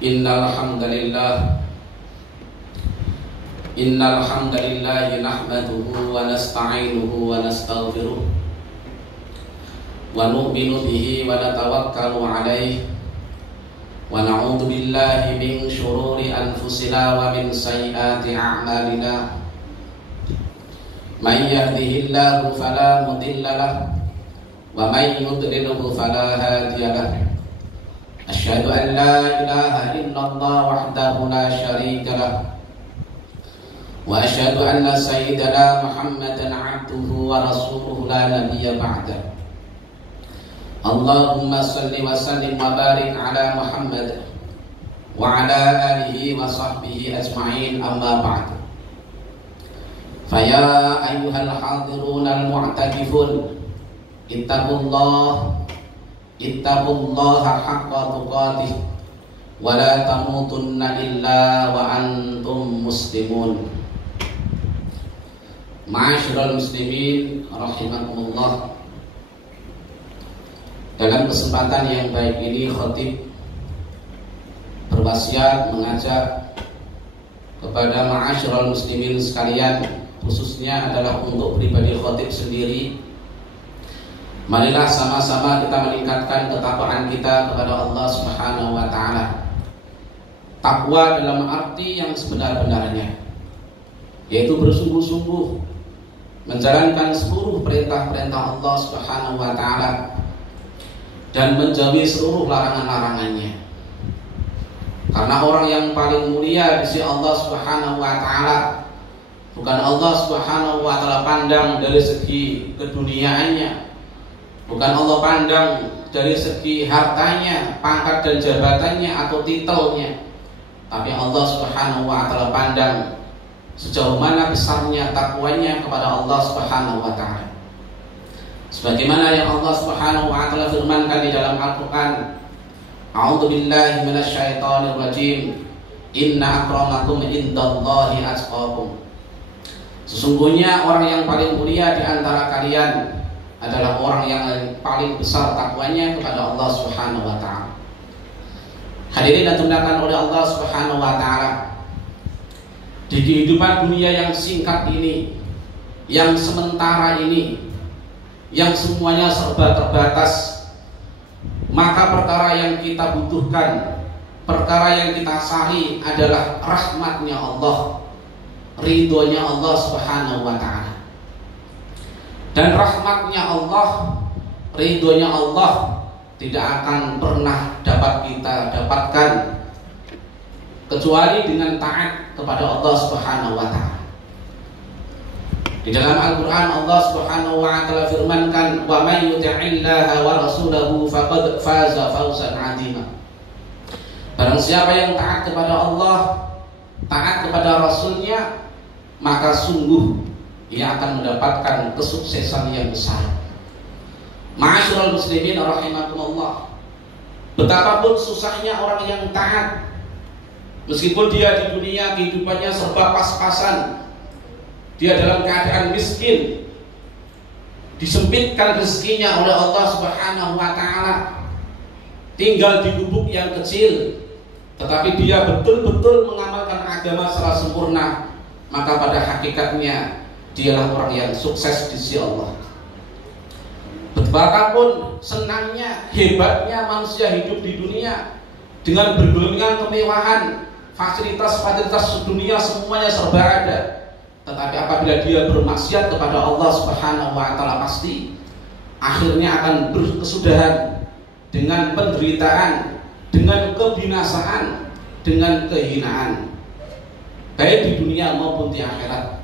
Innal hamdalillah nahmaduhu wa nasta'inuhu wa nastaghfiruh wa nu'minu bihi wa natawakkalu 'alaihi wa na'udzu billahi min shururi anfusina wa min sayyiati a'malina. May yahdihillahu fala mudilla lahu wa may yudlilhu fala hadiya lahu. Asyhadu an la ilaha illallah wahdahu la syarika lahu wa asyhadu anna sayyidana Muhammadan 'abduhu wa rasuluhu la nabiyya ba'da. Allahumma shalli wa sallim wa barik ala Muhammad wa ala alihi wa sahbihi ajma'in, amma ba'du. Faya ayyuhal hadirun al-mu'takifun ittaqullaha haqqa tuqatih wa la tamutunna illa wa antum muslimun. Ma'asyiral muslimin rahimakumullah. Dalam kesempatan yang baik ini, khatib berwasiat mengajak kepada ma'asyiral muslimin sekalian, khususnya adalah untuk pribadi khatib sendiri. Marilah sama-sama kita meningkatkan ketakwaan kita kepada Allah Subhanahu wa ta'ala. Takwa dalam arti yang sebenar-benarnya, yaitu bersungguh-sungguh menjalankan seluruh perintah-perintah Allah Subhanahu wa ta'ala dan menjauhi seluruh larangan-larangannya. Karena orang yang paling mulia di sisi Allah Subhanahu wa ta'ala bukan Allah Subhanahu wa ta'ala pandang dari segi keduniaannya, bukan Allah pandang dari segi hartanya, pangkat dan jabatannya atau titelnya, tapi Allah Subhanahu wa ta'ala pandang sejauh mana besarnya takwanya kepada Allah Subhanahu wa ta'ala. Sebagaimana yang Allah Subhanahu wa ta'ala firmankan di dalam Al-Qur'an, A'udzu billahi minasyaitonir rajim, inna akramakum indallahi atqakum. Sesungguhnya orang yang paling mulia di antara kalian adalah orang yang paling besar takwanya kepada Allah Subhanahu wa ta'ala. Hadirin dan dimuliakan oleh Allah Subhanahu wa ta'ala, di kehidupan dunia yang singkat ini, yang sementara ini, yang semuanya serba terbatas, maka perkara yang kita butuhkan, perkara yang kita cari adalah rahmatnya Allah, ridhonya Allah Subhanahu wa ta'ala. Dan rahmatnya Allah, ridhonya Allah tidak akan pernah dapat kita dapatkan kecuali dengan taat kepada Allah Subhanahu wa ta'ala. Di dalam Al-Qur'an Allah Subhanahu wa ta'ala firmankan, wa may yuti'illaha wa rasulahu faqad faza fawzan 'azima. Barang siapa yang taat kepada Allah, taat kepada Rasulnya, maka sungguh ia akan mendapatkan kesuksesan yang besar. Ma'asyiral muslimin rahimakumullah. Betapapun susahnya orang yang taat, meskipun dia di dunia kehidupannya serba pas-pasan, dia dalam keadaan miskin, disempitkan rezekinya oleh Allah Subhanahu wa ta'ala, tinggal di gubuk yang kecil, tetapi dia betul-betul mengamalkan agama secara sempurna, maka pada hakikatnya dialah orang yang sukses di sisi Allah. Betapapun senangnya, hebatnya manusia hidup di dunia dengan bergelimang kemewahan, fasilitas-fasilitas dunia semuanya serba ada, tetapi apabila dia bermaksiat kepada Allah Subhanahu wa ta'ala, pasti akhirnya akan berkesudahan dengan penderitaan, dengan kebinasaan, dengan kehinaan, baik di dunia maupun di akhirat.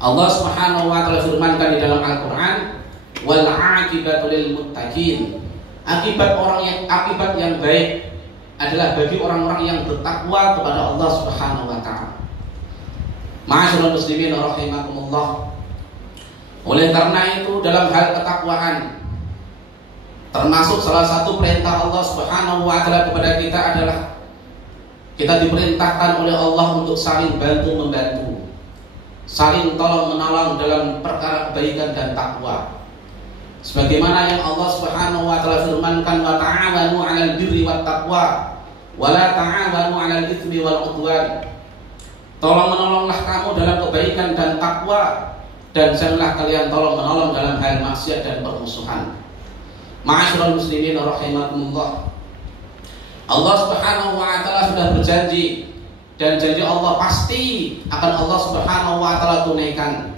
Allah Subhanahu wa ta'ala firmankan di dalam Al-Qur'an, wal 'aqibatu lil muttaqin. Akibat yang baik adalah bagi orang-orang yang bertakwa kepada Allah Subhanahu wa ta'ala. Ma'asyiral muslimin rahimakumullah. Oleh karena itu, dalam hal ketakwaan, termasuk salah satu perintah Allah Subhanahu wa ta'ala kepada kita adalah kita diperintahkan oleh Allah untuk saling bantu membantu, saling tolong menolong dalam perkara kebaikan dan takwa. Sebagaimana yang Allah Subhanahu wa ta'ala firmankan, wa ta'awanu 'alal birri wat taqwa Wala ta'awanu 'alal itsmi wal 'udwan. Tolong-menolonglah kamu dalam kebaikan dan takwa, dan janganlah kalian tolong-menolong dalam hal maksiat dan permusuhan. Ma'asyiral muslimin rahimakumullah. Allah Subhanahu wa taala sudah berjanji, dan janji Allah pasti akan Allah Subhanahu wa taala tunaikan.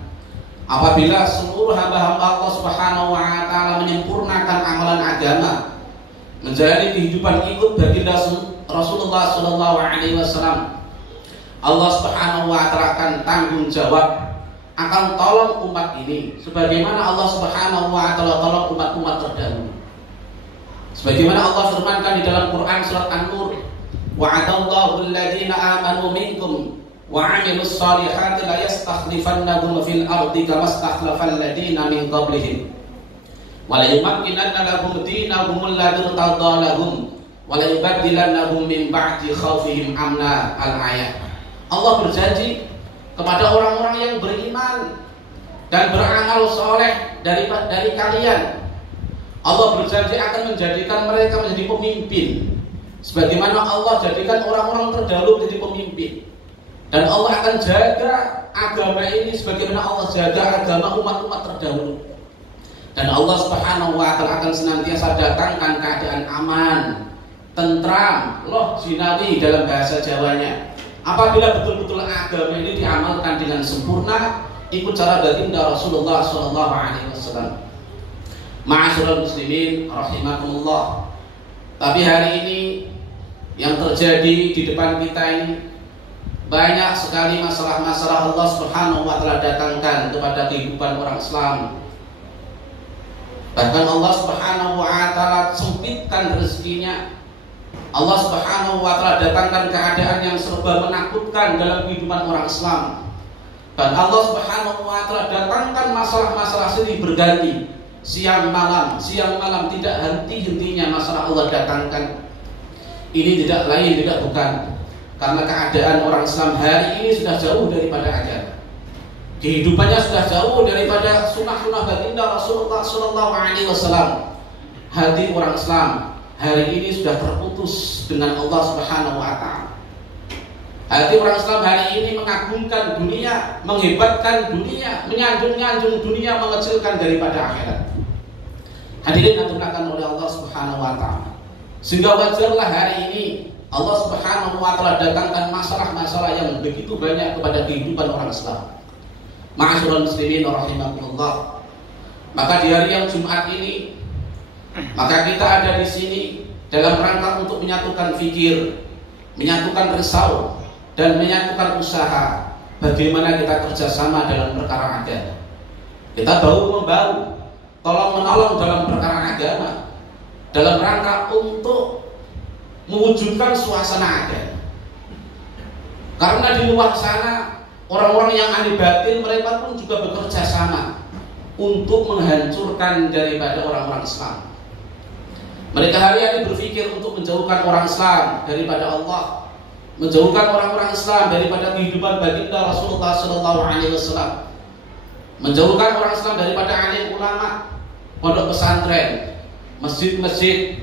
Apabila seluruh hamba-hamba Allah Subhanahu wa taala menyempurnakan amalan agama, menjalani kehidupan ikut baginda Rasulullah sallallahu alaihi wasallam, Allah Subhanahu wa taala akan tanggung jawab, akan tolong umat ini sebagaimana Allah Subhanahu wa taala tolong umat-umat terdahulu. Sebagaimana Allah firmankan di dalam Quran surat An-Nur, wa'adallahu alladziina aamanu minkum wa 'amilus shalihati la yastakhlifannahum fil ardi kama stakhlafal ladziina min qablihim wa la yumakkinanna lahum diinahum alladzi irtadaa lahum wa la yubaddilannahum min ba'di khaufihim amna. Al-ayat. Allah berjanji kepada orang-orang yang beriman dan beramal soleh dari kalian. Allah berjanji akan menjadikan mereka menjadi pemimpin, sebagaimana Allah jadikan orang-orang terdahulu menjadi pemimpin. Dan Allah akan jaga agama ini sebagaimana Allah jaga agama umat-umat terdahulu. Dan Allah Subhanahu wa taala akan senantiasa datangkan keadaan aman, tentram, loh jinawi dalam bahasa Jawanya. Apabila betul-betul agama ini diamalkan dengan sempurna, ikut cara baginda Rasulullah sallallahu alaihi wasallam. Ma'asyiral muslimin rahimakumullah. Tapi hari ini yang terjadi di depan kita ini banyak sekali masalah-masalah Allah Subhanahu wa taala datangkan kepada kehidupan orang Islam. Bahkan Allah Subhanahu wa taala sempitkan rezekinya. Allah Subhanahu wa taala datangkan keadaan yang serba menakutkan dalam kehidupan orang Islam. Dan Allah Subhanahu wa taala datangkan masalah-masalah silih berganti. Siang malam tidak henti-hentinya masalah Allah datangkan. Ini tidak lain tidak bukan karena keadaan orang Islam hari ini sudah jauh daripada agama. Kehidupannya sudah jauh daripada sunnah-sunnah baginda Rasulullah sallallahu alaihi wasallam. Hati orang Islam hari ini sudah terputus dengan Allah Subhanahu wa taala. Hati orang Islam hari ini mengagungkan dunia, menghebatkan dunia, menyanjung-nyanjung dunia, mengecilkan daripada akhirat. Hadirin yang dimuliakan oleh Allah Subhanahu wa taala. Sehingga wajarlah hari ini Allah Subhanahu wa taala datangkan masalah-masalah yang begitu banyak kepada kehidupan orang Islam. Ma'asyiral muslimin rahimakumullah. Maka di hari yang Jumat ini, maka kita ada di sini dalam rangka untuk menyatukan fikir, menyatukan risau, dan menyatukan usaha bagaimana kita kerjasama dalam perkara agama. Kita bahu-membahu, tolong-menolong dalam perkara agama, dalam rangka untuk mewujudkan suasana agama. Karena di luar sana orang-orang yang ahli batin mereka pun juga bekerja sama untuk menghancurkan daripada orang-orang Islam. Mereka hari-hari berpikir untuk menjauhkan orang Islam daripada Allah, menjauhkan orang-orang Islam daripada kehidupan baginda Rasulullah sallallahu alaihi wasallam, menjauhkan orang Islam daripada alim ulama, pondok pesantren, masjid-masjid,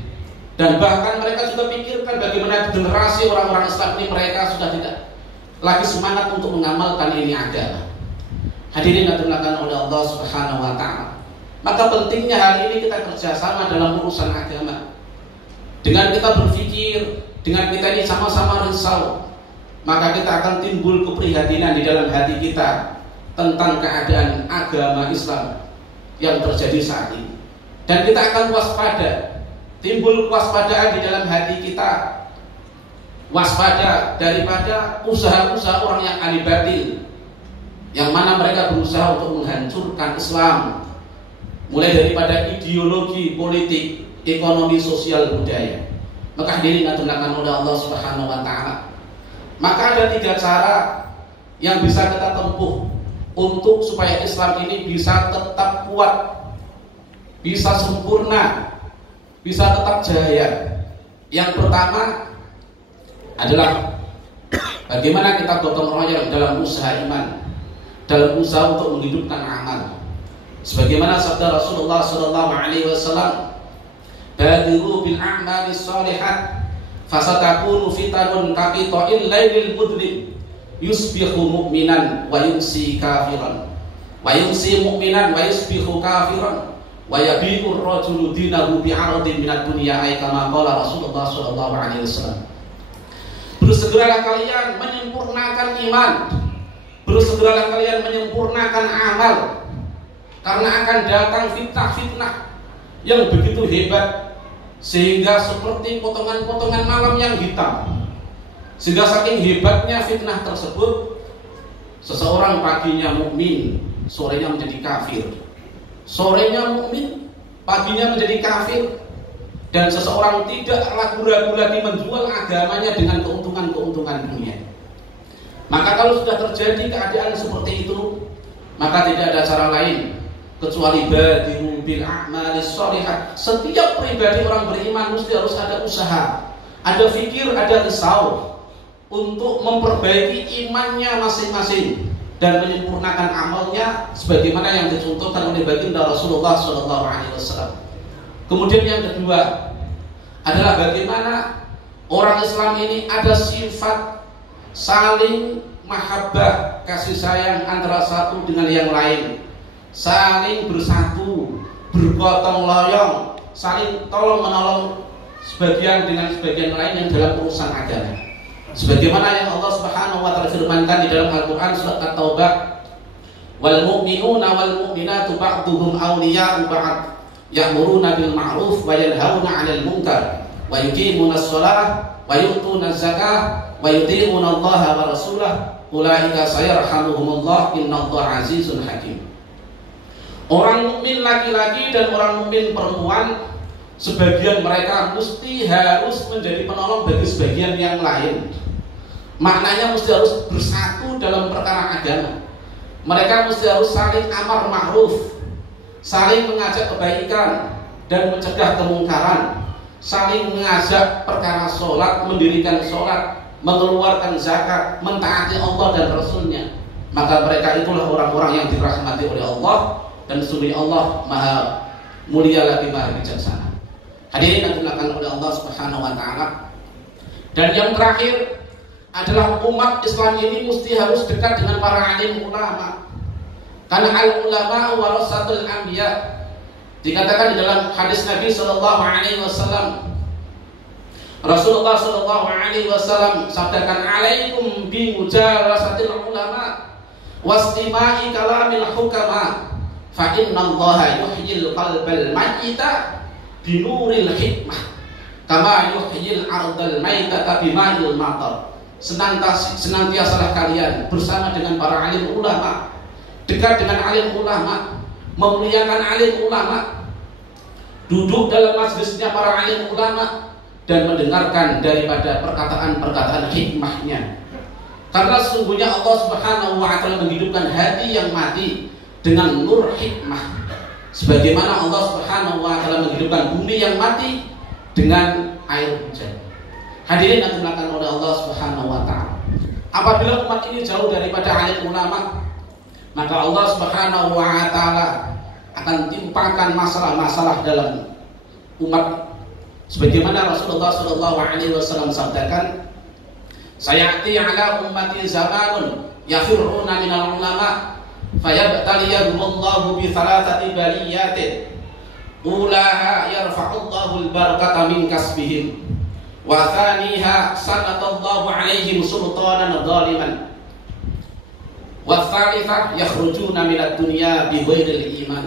dan bahkan mereka juga pikirkan bagaimana generasi orang-orang Islam ini mereka sudah tidak lagi semangat untuk mengamalkan ini agama. Hadirin yang dimuliakan oleh Allah Subhanahu wa taala. Maka pentingnya hari ini kita kerjasama dalam urusan agama. Dengan kita berpikir, dengan kita ini sama-sama risau, maka kita akan timbul keprihatinan di dalam hati kita tentang keadaan agama Islam yang terjadi saat ini. Dan kita akan waspada, timbul kewaspadaan di dalam hati kita, waspada daripada usaha-usaha orang yang ahli batil, yang mana mereka berusaha untuk menghancurkan Islam, mulai daripada ideologi, politik, ekonomi, sosial, budaya. Maka hadirin yang dimuliakan oleh Allah Subhanahu wa taala. Maka ada 3 cara yang bisa kita tempuh untuk supaya Islam ini bisa tetap kuat, bisa sempurna, bisa tetap jaya. Yang pertama adalah bagaimana kita gotong royong dalam usaha iman, dalam usaha untuk menghidupkan amal. Sebagaimana sabda Rasulullah sallallahu alaihi wasallam, "Badiru bil a'mali shalihat Fasatakunu fitanun kaqita'il lailil mudlim yusbihu mu'minan wa yumsi kafiran wa yumsi mu'minan wa yusbihu kafiran wa yabi'ur rajulu dinahu bi'aradin minad dunya ay kama qala Rasulullah sallallahu alaihi wasallam. Bersegeralah kalian menyempurnakan iman, bersegeralah kalian menyempurnakan amal, karena akan datang fitnah-fitnah yang begitu hebat sehingga seperti potongan-potongan malam yang hitam. Sehingga saking hebatnya fitnah tersebut, seseorang paginya mukmin, sorenya menjadi kafir. Sorenya mukmin, paginya menjadi kafir. Dan seseorang tidak ragu-ragu lagi menjual agamanya dengan keuntungan-keuntungan dunia. Maka kalau sudah terjadi keadaan seperti itu, maka tidak ada cara lain kecuali badiru bil a'malis shalihat. Setiap pribadi orang beriman mesti harus ada usaha, ada fikir, ada risau untuk memperbaiki imannya masing-masing dan menyempurnakan amalnya sebagaimana yang dicontohkan oleh baginda Rasulullah SAW. Kemudian yang kedua adalah bagaimana orang Islam ini ada sifat saling mahabbah, kasih sayang antara satu dengan yang lain, saling bersatu, bergotong royong, saling tolong menolong sebagian dengan sebagian lain yang dalam urusan agama. Sebagaimana yang Allah Subhanahu wa taala firmankan di dalam Al-Qur'an surat At-Taubah, wal mu'minuna wal mu'minatu ba'duhum awliya'u ba'd ya'muruna bil ma'ruf wa yanhauna 'anil munkar wa yuqimuna ash-shalah wa yu'tuna az-zakah wa yuti'una Allah wa rasulahu ulaika sayarhamuhumullah innallaha 'azizun hakim. Orang mukmin laki-laki dan orang mukmin perempuan, sebagian mereka mesti harus menjadi penolong bagi sebagian yang lain. Maknanya mesti harus bersatu dalam perkara agama. Mereka mesti harus saling amar ma'ruf, saling mengajak kebaikan dan mencegah kemungkaran, saling mengajak perkara sholat, mendirikan sholat, mengeluarkan zakat, mentaati Allah dan Rasulnya. Maka mereka itulah orang-orang yang dirahmati oleh Allah, dan sesungguhnya Allah maha mulia lagi maha bijaksana. Hadirin yang dimuliakan oleh Allah Subhanahu wa taala. Dan yang terakhir adalah umat Islam ini mesti harus dekat dengan para alim ulama. Karena al ulama warasatul anbiya. Dikatakan di dalam hadis Nabi sallallahu alaihi wasallam, Rasulullah sallallahu alaihi wasallam sabdakan, alaikum bi mujalasatil ulama wastima'i kalamil hukama fa innallaha yuhyil qalbal mayyita binuril hikmah kama yuhyil ardal maitata bima'il matar. Senantiasalah kalian bersama dengan para alim ulama, dekat dengan alim ulama, memuliakan alim ulama, duduk dalam majlisnya para alim ulama dan mendengarkan daripada perkataan-perkataan hikmahnya. Karena sesungguhnya Allah Subhanahu wa taala menghidupkan hati yang mati dengan nur hikmah, sebagaimana Allah Subhanahu wa taala menghidupkan bumi yang mati dengan air hujan. Hadirin yang dimuliakan oleh Allah Subhanahu wa taala. Apabila umat ini jauh daripada alim ulama, maka Allah Subhanahu wa taala akan timpakan masalah-masalah dalam umat. Sebagaimana Rasulullah sallallahu alaihi wasallam sabdakan, sayati ala ummati zamanun yafirruna minal ulama fayabtaliyahumullahu bi thalathati baliyatin ulaha yarfa'ullahu al-barakata min kasbihim wa thaniha sanatallahu alaihim sultanan dhaliman wa thalithah yakhrujuna minad dunya bi ghairil iman.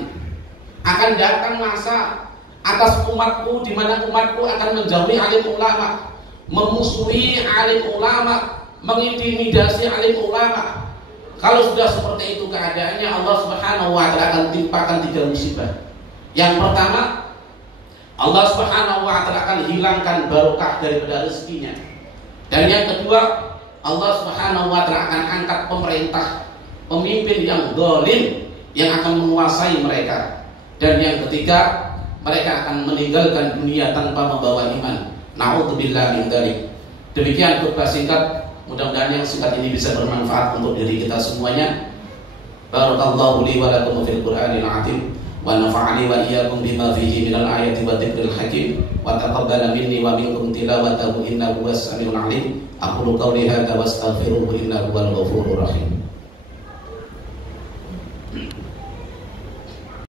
Akan datang masa atas umatku di mana umatku akan menjauhi alim ulama, memusuhi alim ulama, mengintimidasi alim ulama. Kalau sudah seperti itu keadaannya, Allah Subhanahu wa taala akan timpakan 3 musibah. Yang pertama, Allah Subhanahu wa taala akan hilangkan barokah daripada rezekinya. Dan yang kedua, Allah Subhanahu wa taala akan angkat pemerintah, pemimpin yang zalim yang akan menguasai mereka. Dan yang ketiga, mereka akan meninggalkan dunia tanpa membawa iman. Na'udzubillah min dzalik. Demikian khutbah singkat. Mudah-mudahan yang singkat ini bisa bermanfaat untuk diri kita semuanya. Barakallahu li wa lakum fil Qur'anil 'azim wa nafa'ani wa iyyakum bima fihi minal ayati wa dzikril hakim wa taqabbala minni wa minkum tilawatahu innahu huwas samiul alim. Aqulu qawli hadza wa astaghfiruhu innahu huwal ghafurur rahim.